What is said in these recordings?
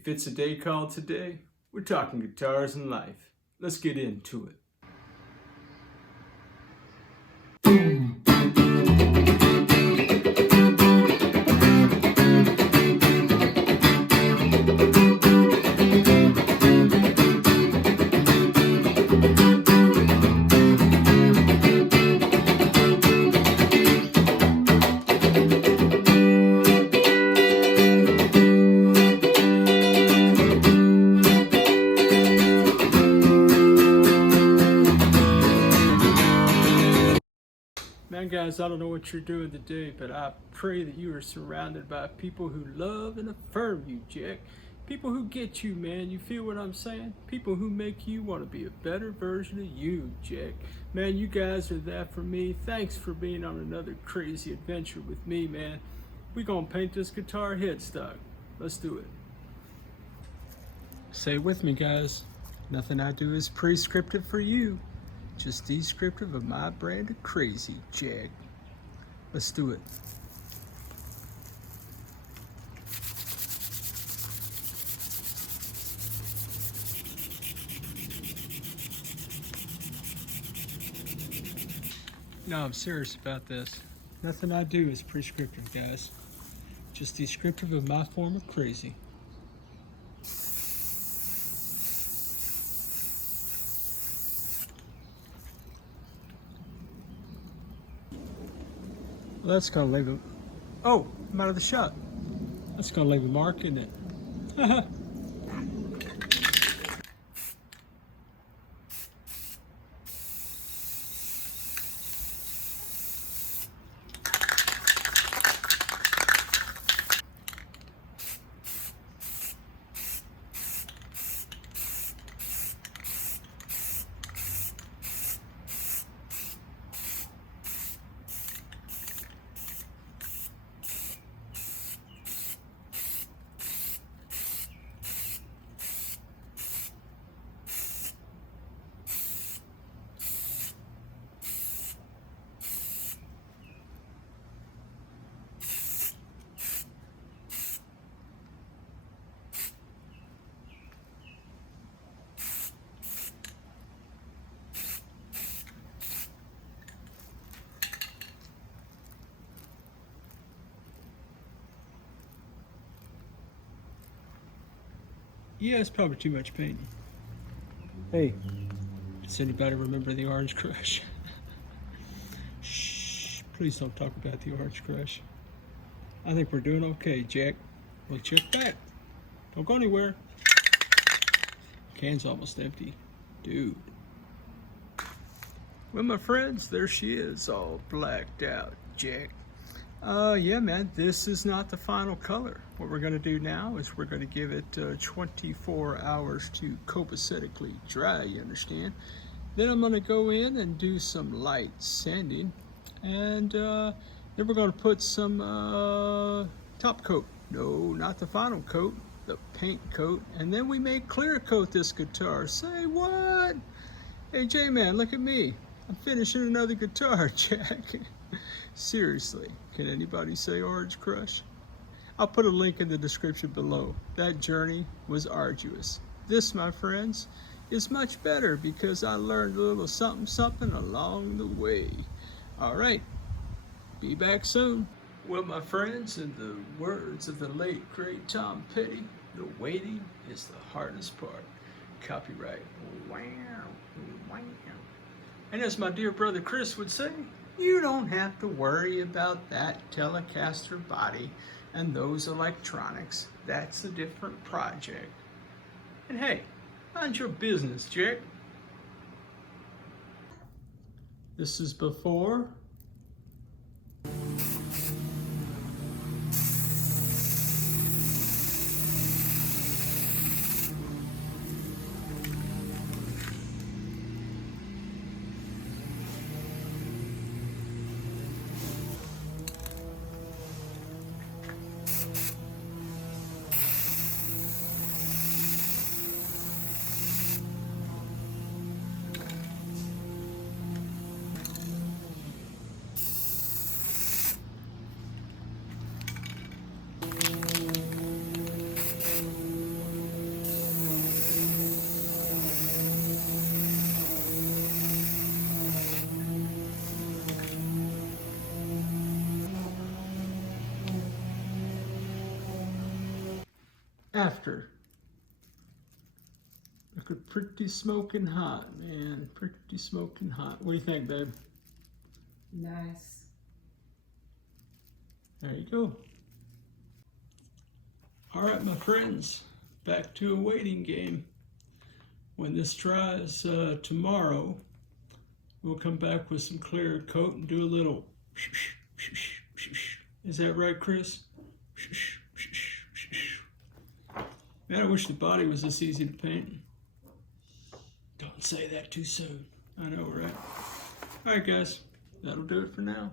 If it's a day called today, we're talking guitars and life. Let's get into it. Man, guys, I don't know what you're doing today, but I pray that you are surrounded by people who love and affirm you, Jack. People who get you, man. You feel what I'm saying? People who make you want to be a better version of you, Jack. Man, you guys are that for me. Thanks for being on another crazy adventure with me, man. We're going to paint this guitar headstock. Let's do it. Say it with me, guys. Nothing I do is prescriptive for you. Just descriptive of my brand of crazy, Jack. Let's do it. No, I'm serious about this. Nothing I do is prescriptive, guys. Just descriptive of my form of crazy. Well, that's gonna leave a... Oh, I'm out of the shot. That's gonna leave a mark, isn't it? Yeah, it's probably too much painting. Hey, does anybody remember the Orange Crush? Shh, please don't talk about the Orange Crush. I think we're doing okay, Jack. We'll check back. Don't go anywhere. Can's almost empty. Dude. Well, my friends, there she is, all blacked out, Jack. Yeah, man, this is not the final color. What we're going to do now is we're going to give it 24 hours to copacetically dry, you understand? Then I'm going to go in and do some light sanding, and then we're going to put some top coat. No, not the final coat, the paint coat, and then we may clear coat this guitar. Say what? Hey, J-Man, look at me. I'm finishing another guitar, Jack. Seriously, can anybody say Orange Crush? I'll put a link in the description below. That journey was arduous. This, my friends, is much better because I learned a little something something along the way. All right, be back soon. Well, my friends, in the words of the late great Tom Petty, the waiting is the hardest part. Copyright. Wow, wow. And as my dear brother Chris would say, you don't have to worry about that Telecaster body and those electronics. That's a different project. And hey, mind your business, Jack. This is before. after. Looking pretty smoking hot, man. Pretty smoking hot. What do you think, babe? Nice. There you go. All right, my friends, back to a waiting game. When this dries tomorrow, we'll come back with some clear coat and do a little Is that right, Chris? Man, I wish the body was this easy to paint. Don't say that too soon. I know, right? All right, guys, that'll do it for now.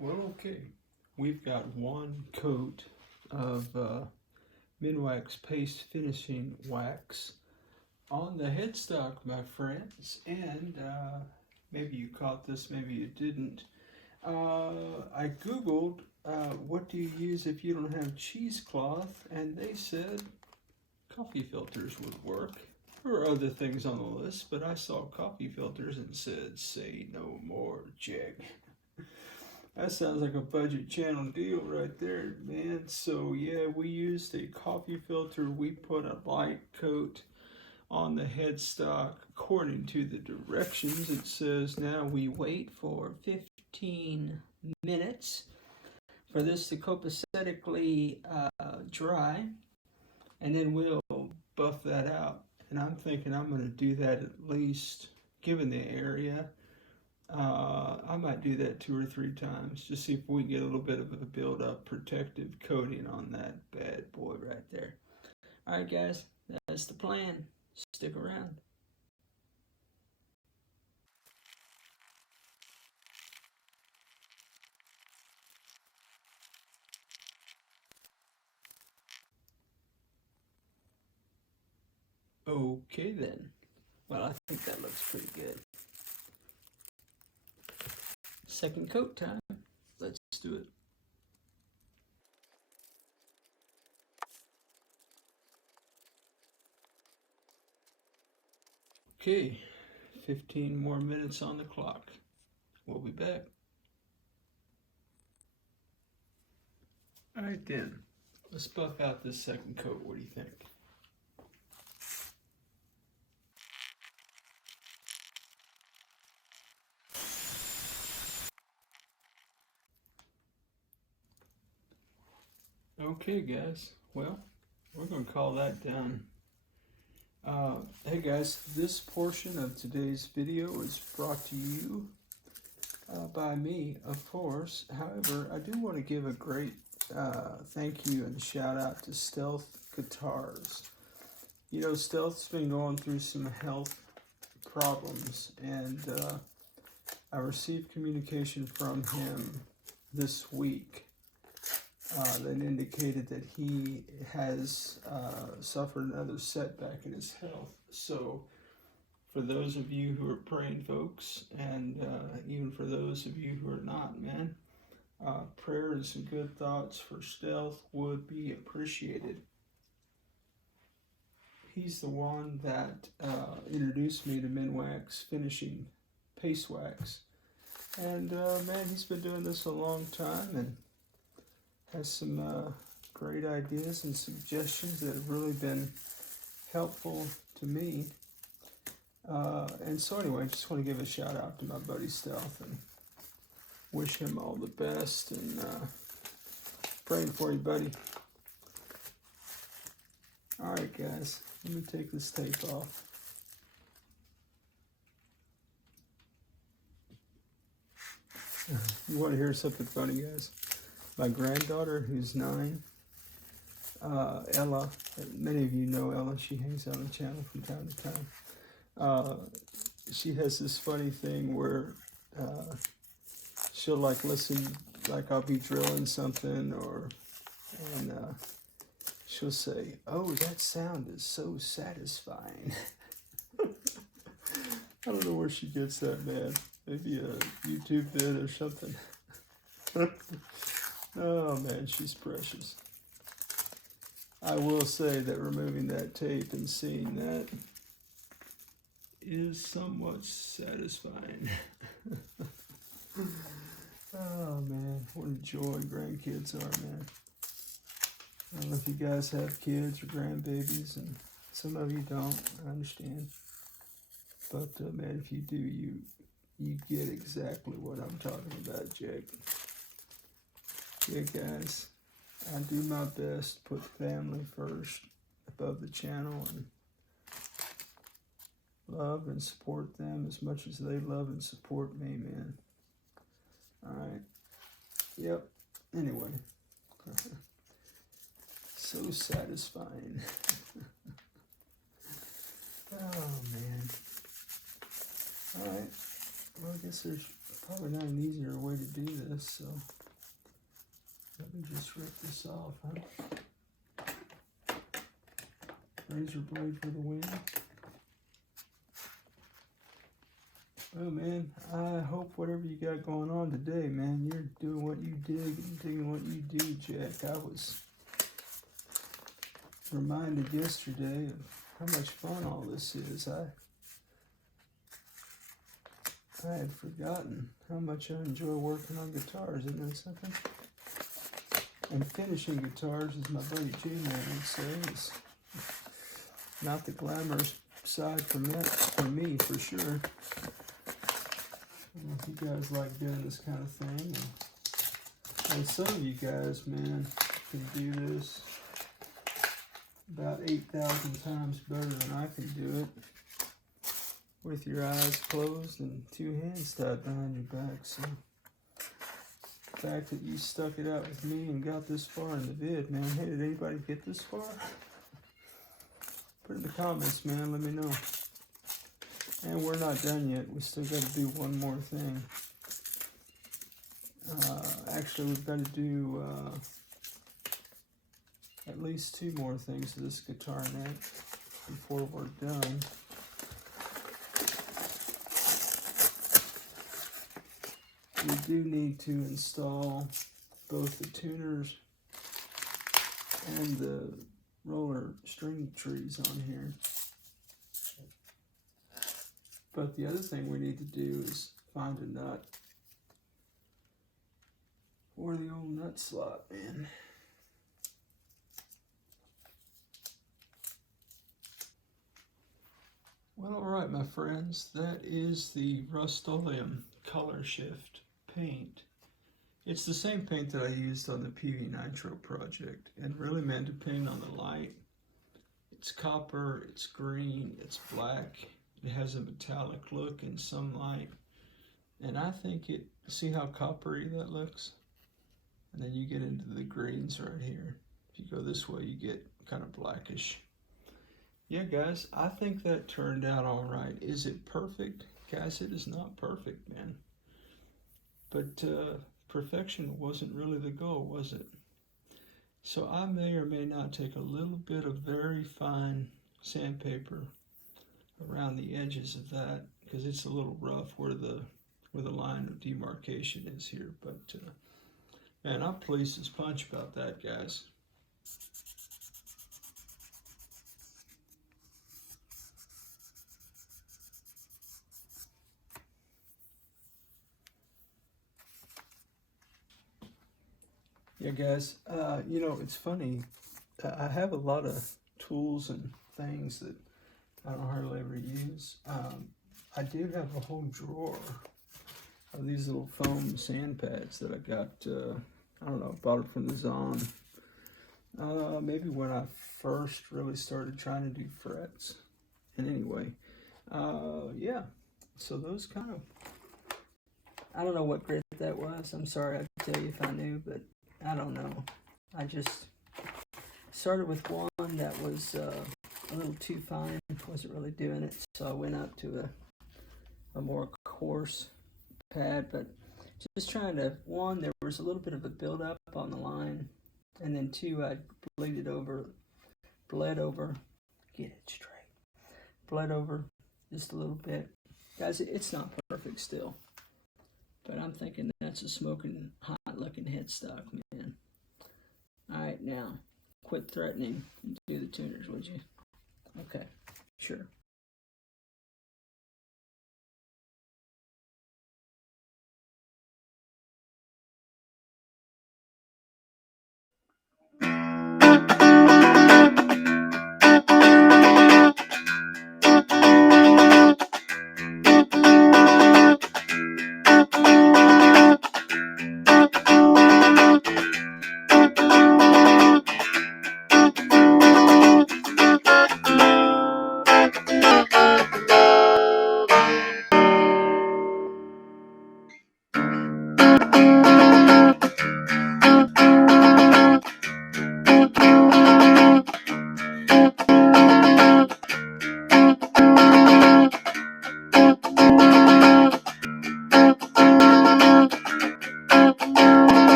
Well, okay, we've got one coat of Minwax paste finishing wax on the headstock, my friends, and maybe you caught this, maybe you didn't. I googled what do you use if you don't have cheesecloth, and they said coffee filters would work. There were other things on the list, but I saw coffee filters and said, say no more, Jack. That sounds like a budget channel deal right there, man. So yeah, we used a coffee filter. We put a light coat on the headstock. According to the directions, it says now we wait for 15 minutes for this to copacetically dry, and then we'll buff that out. And I'm thinking I'm going to do that at least, given the area, I might do that 2 or 3 times, just see if we get a little bit of a build-up protective coating on that bad boy right there. All right, guys, that's the plan. Stick around. Okay, then. Well, I think that looks pretty good. Second coat time. Let's do it. Okay, 15 more minutes on the clock. We'll be back. All right then, let's buff out this second coat. What do you think? Okay, guys, well, we're going to call that done. Hey guys, this portion of today's video is brought to you by me, of course. However, I do want to give a great thank you and shout out to Stealth Guitars. You know, Stealth's been going through some health problems, and I received communication from him this week that indicated that he has suffered another setback in his health. So for those of you who are praying folks, and even for those of you who are not, man, prayers and good thoughts for Stealth would be appreciated. He's the one that introduced me to Minwax finishing paste wax. And man, he's been doing this a long time and has some great ideas and suggestions that have really been helpful to me. And so anyway, I just want to give a shout out to my buddy Stealth and wish him all the best and praying for you, buddy. Alright guys, let me take this tape off. You want to hear something funny, guys? My granddaughter, who's 9, Ella, many of you know Ella, she hangs out on the channel from time to time. She has this funny thing where she'll like listen, like I'll be drilling something and she'll say, "Oh, that sound is so satisfying." I don't know where she gets that, man. Maybe a YouTube vid or something. Oh man, she's precious. I will say that removing that tape and seeing that is somewhat satisfying. Oh man, what a joy grandkids are, man. I don't know if you guys have kids or grandbabies, and some of you don't, I understand. But man, if you do, you get exactly what I'm talking about, Jake. Yeah, guys, I do my best to put family first above the channel and love and support them as much as they love and support me, man. Alright. Yep. Anyway. So satisfying. Oh, man. Alright. Well, I guess there's probably not an easier way to do this, so let me just rip this off, huh? Razor blade for the win. Well, man, I hope whatever you got going on today, man, you're doing what you dig and doing what you do, Jack. I was reminded yesterday of how much fun all this is. I had forgotten how much I enjoy working on guitars, isn't that something? And finishing guitars, as my buddy J-Man would say, is not the glamorous side for me, for sure. I don't know if you guys like doing this kind of thing. And some of you guys, man, can do this about 8,000 times better than I can do it with your eyes closed and 2 hands tied behind your back. So the fact that you stuck it out with me and got this far in the vid, man. Hey, did anybody get this far? Put in the comments, man. Let me know. And we're not done yet. We still got to do one more thing. Actually, we've got to do at least 2 more things to this guitar neck before we're done. We do need to install both the tuners and the roller string trees on here. But the other thing we need to do is find a nut for the old nut slot, man. Well, alright, my friends, that is the Rust-Oleum Color Shift paint. It's the same paint that I used on the PV Nitro project, and really, man, depending on the light, it's copper, it's green, it's black. It has a metallic look in some light, and I think see how coppery that looks? And then you get into the greens right here. If you go this way, you get kind of blackish. Yeah, guys, I think that turned out all right. Is it perfect? Guys, it is not perfect, man. But perfection wasn't really the goal, was it? So I may or may not take a little bit of very fine sandpaper around the edges of that, because it's a little rough where the line of demarcation is here. But Man, I'm pleased as punch about that, guys. Yeah, guys, you know, it's funny. I have a lot of tools and things that I don't hardly ever use. I do have a whole drawer of these little foam sand pads that I got, I don't know, bought it from the Zon. Maybe when I first really started trying to do frets. And anyway, yeah, so those kind of, I don't know what grit that was. I'm sorry, I could tell you if I knew, but I don't know. I just started with one that was a little too fine, wasn't really doing it, so I went up to a more coarse pad, but just trying to, one, there was a little bit of a buildup on the line, and then two, I bled over, get it straight, bled over just a little bit. Guys, it's not perfect still, but I'm thinking that's a smoking hot looking headstock, man. Alright, now, quit threatening and do the tuners, would you? Okay, sure.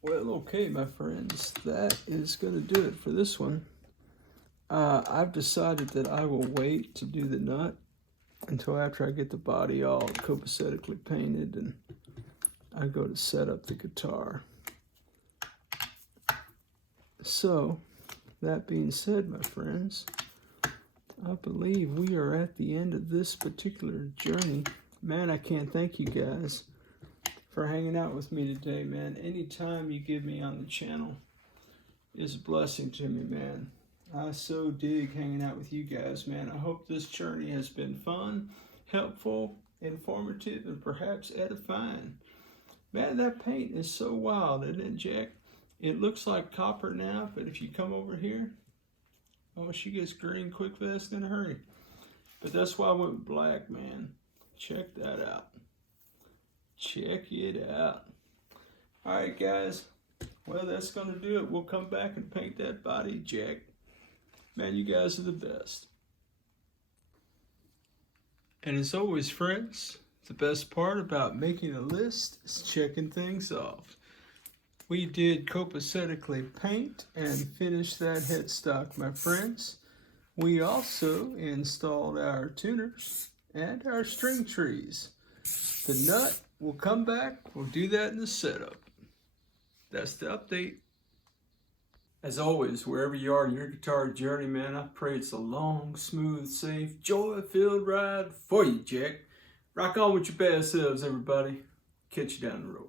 Well, okay, my friends, that is going to do it for this one. I've decided that I will wait to do the nut until after I get the body all copacetically painted and I go to set up the guitar. So, that being said, my friends, I believe we are at the end of this particular journey. Man, I can't thank you guys for hanging out with me today, man. Anytime you give me on the channel is a blessing to me, man. I so dig hanging out with you guys, man. I hope this journey has been fun, helpful, informative, and perhaps edifying. Man, that paint is so wild, isn't it, Jack? It looks like copper now, but if you come over here, oh, she gets green quick fast in a hurry. But that's why I went with black, man. Check that out. Check it out. Alright, guys. Well, that's going to do it. We'll come back and paint that body, Jack. Man, you guys are the best. And as always, friends, the best part about making a list is checking things off. We did copacetically paint and finish that headstock, my friends. We also installed our tuners and our string trees. The nut will come back. We'll do that in the setup. That's the update. As always, wherever you are in your guitar journey, man, I pray it's a long, smooth, safe, joy-filled ride for you, Jack. Rock on with your best selves, everybody. Catch you down the road.